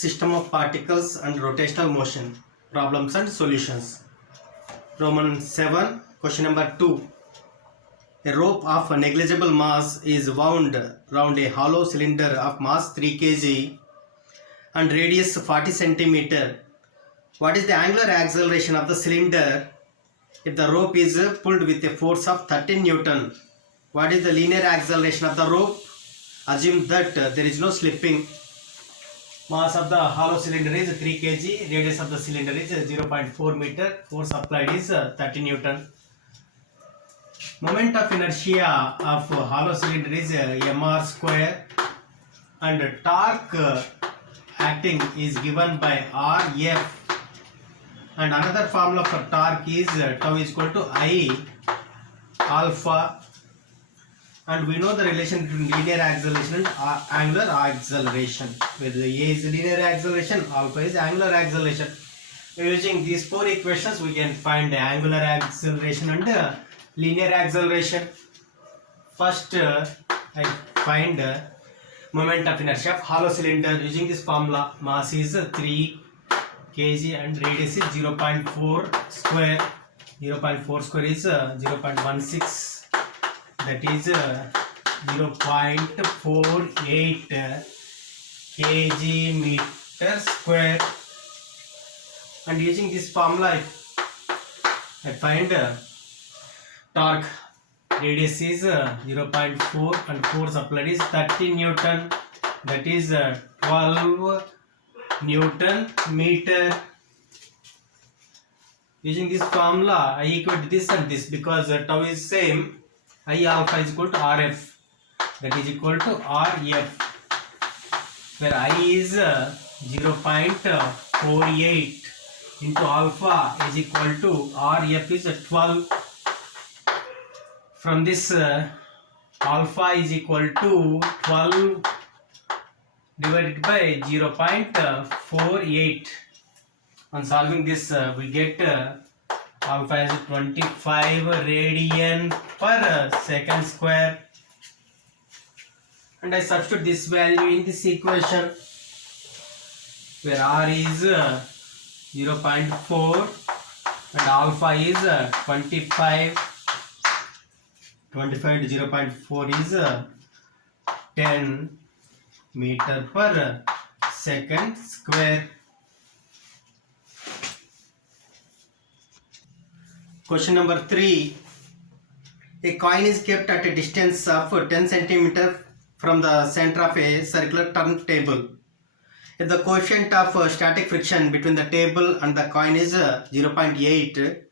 System of particles and rotational motion, problems and solutions. Roman 7, question number 2. A rope of negligible mass is wound round a hollow cylinder of mass 3 kg and radius 40 cm. What is the angular acceleration of the cylinder if the rope is pulled with a force of 13 Newton? What is the linear acceleration of the rope? Assume that there is no slipping. Mass of the hollow cylinder is 3 kg, radius of the cylinder is 0.4 meter, force applied is 30 Newton. Moment of inertia of hollow cylinder is mr square and torque acting is given by Rf, and another formula for torque is tau is equal to I alpha, and we know the relation between linear acceleration and angular acceleration, where the A is linear acceleration, alpha is angular acceleration. Using these 4 equations we can find the angular acceleration and linear acceleration. First I find moment of inertia of hollow cylinder using this formula. Mass is 3 kg and radius is 0.4 square. 0.4 square is 0.16, that is 0.48 kg meter square, and using this formula I find torque. Radius is 0.4 and force applied is 30 Newton, that is 12 Newton meter. Using this formula I equate this and this because tau is same. I alpha is equal to Rf, that is equal to Rf, where I is 0.48 into alpha is equal to Rf is 12. From this alpha is equal to 12 divided by 0.48. On solving this we get alpha as 25 radian per second square, and I substitute this value in this equation, where R is 0.4 and alpha is 25. 25 to 0.4 is 10 meter per second square. Question number 3. A coin is kept at a distance of 10 cm from the center of a circular turntable. If the coefficient of static friction between the table and the coin is 0.8,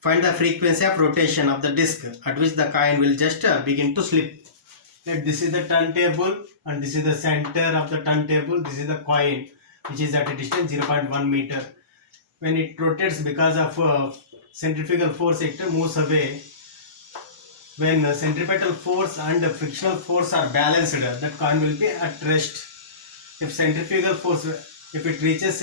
find the frequency of rotation of the disc at which the coin will just begin to slip. This is the turntable and this is the center of the turntable. This is the coin which is at a distance 0.1 meter. When it rotates because of centrifugal force, it moves away. When centripetal force and frictional force are balanced, that coin will be at rest. If centrifugal force, if it reaches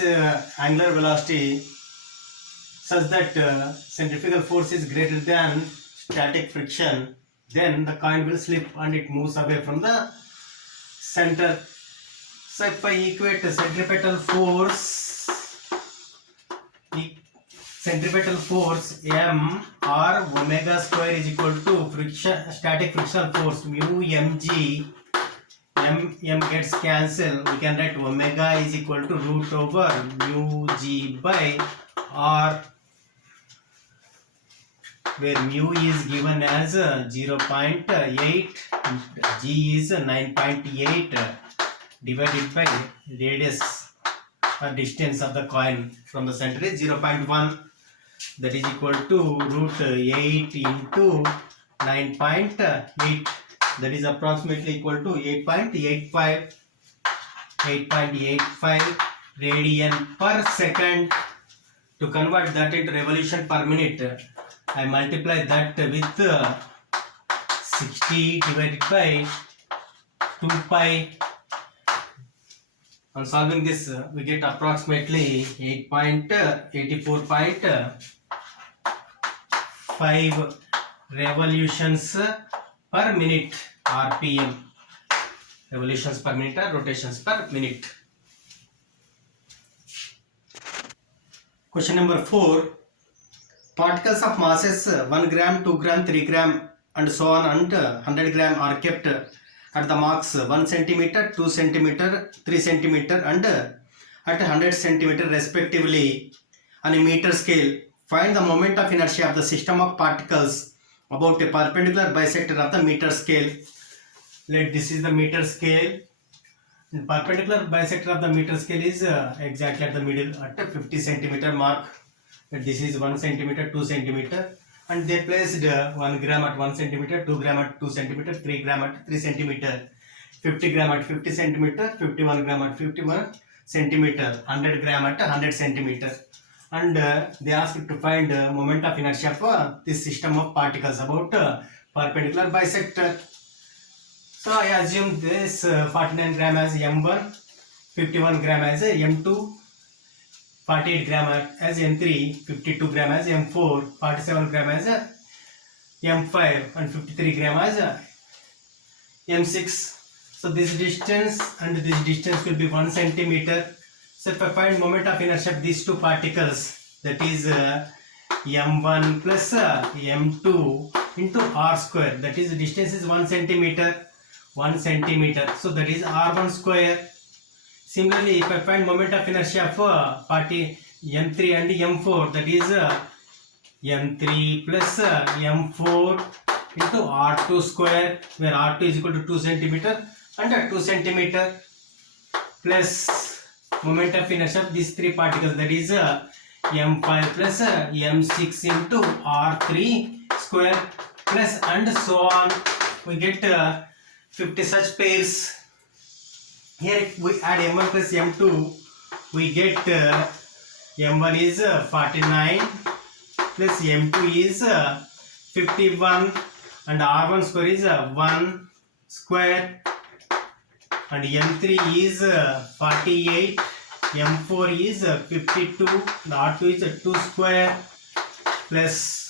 angular velocity such that centrifugal force is greater than static friction, then the coin will slip and it moves away from the center. So if I equate centripetal force m or omega square is equal to static frictional force mu mg, m gets cancelled, we can write omega is equal to root over mu g by r, where mu is given as 0.8, g is 9.8 divided by radius or distance of the coin from the center is 0.1, that is equal to root 8 into 9.8, that is approximately equal to 8.85 radian per second. To convert that into revolution per minute, I multiply that with 60 divided by 2 pi. On solving this, we get approximately 8.84.5 revolutions per minute, RPM. Revolutions per minute or rotations per minute. Question number 4. Particles of masses 1 gram, 2 gram, 3 gram and so on and 100 gram are kept at the marks 1 centimeter, 2 centimeter, 3 centimeter and at 100 centimeter respectively on a meter scale. Find the moment of inertia of the system of particles about a perpendicular bisector of the meter scale. Let this is the meter scale. And perpendicular bisector of the meter scale is exactly at the middle at the 50 centimeter mark. This is 1 centimeter, 2 centimeter, and they placed 1 gram at 1 centimeter, 2 gram at 2 centimeter, 3 gram at 3 centimeter, 50 gram at 50 centimeter, 51 gram at 51 centimeter, 100 gram at 100 centimeter, and they asked to find moment of inertia for this system of particles about perpendicular bisector. So I assume this 49 gram as M1, 51 gram as M2, 48 gram as M3, 52 gram as M4, 47 gram as M5 and 53 gram as M6. So this distance and this distance will be 1 centimeter. So if I find moment of inertia of these two particles, that is M1 plus M2 into R square, that is the distance is 1 centimeter. 1 centimeter, so that is R1 square. Similarly, if I find moment of inertia for M3 and M4, that is M3 plus M4 into R2 square, where R2 is equal to 2 centimeter and 2 centimeter plus moment of inertia of these three particles, that is M5 plus M6 into R3 square plus and so on. We get 50 such pairs. Here if we add M1 plus M2, we get M1 is 49 plus M2 is 51 and R1 square is 1 square and M3 is 48, M4 is 52, and R2 is 2 square plus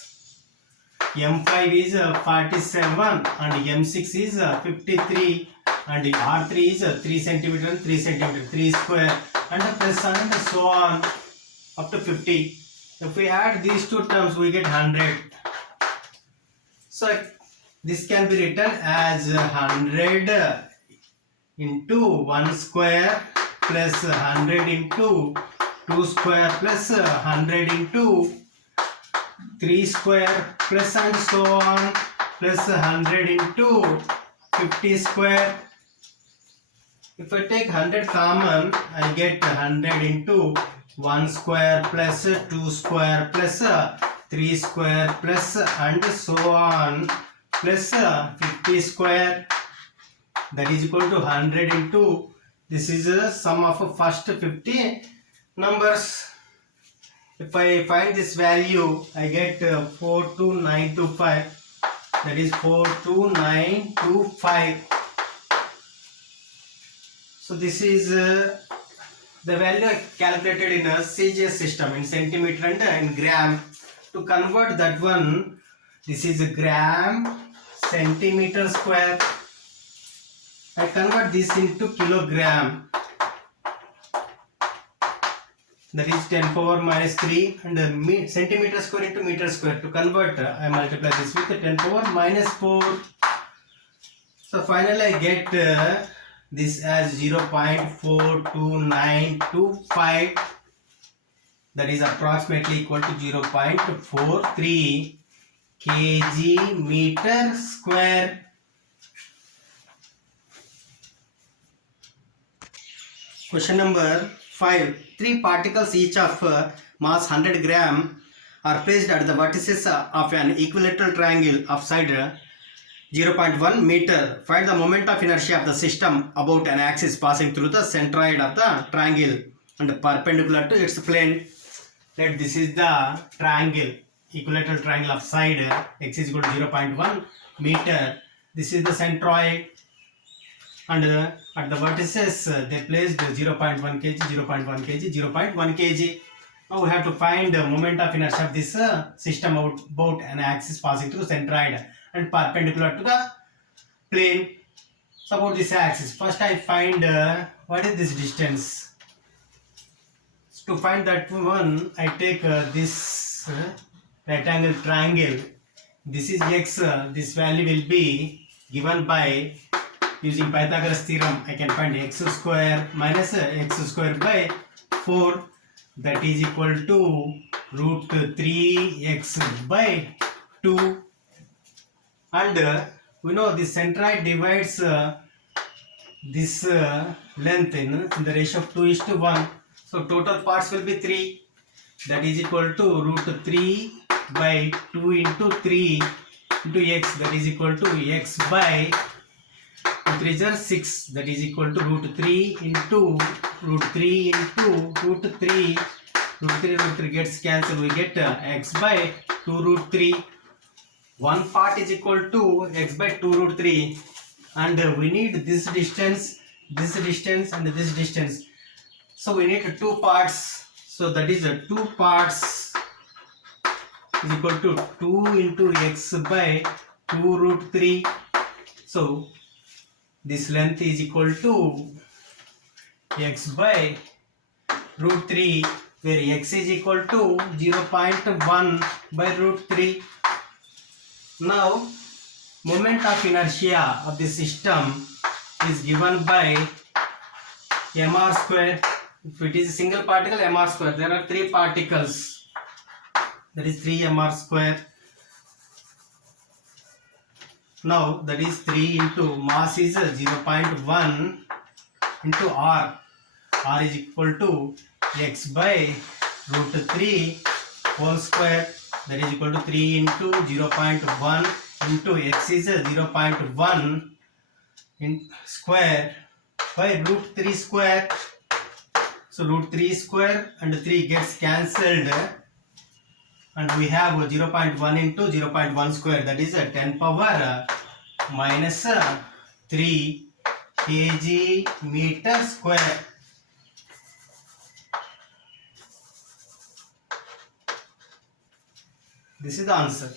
M5 is 47 and M6 is 53 and R3 is 3 centimeter and 3 centimeter, 3 square and plus and so on up to 50. If we add these two terms, we get 100. So this can be written as 100 into 1 square plus 100 into 2 square plus 100 into 3 square plus and so on plus 100 into 50 square. If I take 100 common, I get 100 into 1 square plus 2 square plus 3 square plus and so on plus 50 square, that is equal to 100 into, this is a sum of first 50 numbers. If I find this value, I get 42925, that is 42925. So this is the value I calculated in a CGS system in centimeter and in gram. To convert that one, this is a gram centimeter square. I convert this into kilogram. That is 10 power minus 3 and centimeter square into meter square. To convert, I multiply this with 10 power minus 4. So finally I get this as 0.42925, that is approximately equal to 0.43 kg meter square. Question number 5. 3 particles each of mass 100 gram are placed at the vertices of an equilateral triangle of side 0.1 meter. Find the moment of inertia of the system about an axis passing through the centroid of the triangle and perpendicular to its plane. Let this is the triangle, equilateral triangle of side x is equal to 0.1 meter. This is the centroid, and at the vertices they placed 0.1 kg, 0.1 kg, 0.1 kg. Now we have to find the moment of inertia of this system about an axis passing through centroid and perpendicular to the plane. So about this axis, first I find what is this distance. to find that one, I take this rectangle triangle. This is x. This value will be given by using Pythagoras theorem. I can find x square minus x square by 4, that is equal to root 3x by 2. And we know the centroid divides this length in the ratio of 2:1. So total parts will be 3. That is equal to root 3 by 2 into 3 into x. That is equal to x by 2 3 are 6. That is equal to root 3 into root 3 into root 3. Root 3 gets cancelled. We get x by 2 root 3. One part is equal to x by 2 root 3. And we need this distance, and this distance. So we need 2 parts. So that is 2 parts is equal to 2 into x by 2 root 3. So this length is equal to x by root 3, where x is equal to 0.1 by root 3. Now moment of inertia of the system is given by mr square. If it is a single particle, mr square. There are 3 particles. That is 3 mr square. Now that is 3 into mass is 0.1 into r. R is equal to x by root 3 whole square. That is equal to 3 into 0.1 into x is 0.1 in square by root 3 square. So root 3 square and 3 gets cancelled, and we have 0.1 into 0.1 square, that is 10 power minus 3 kg meter square. This is the answer.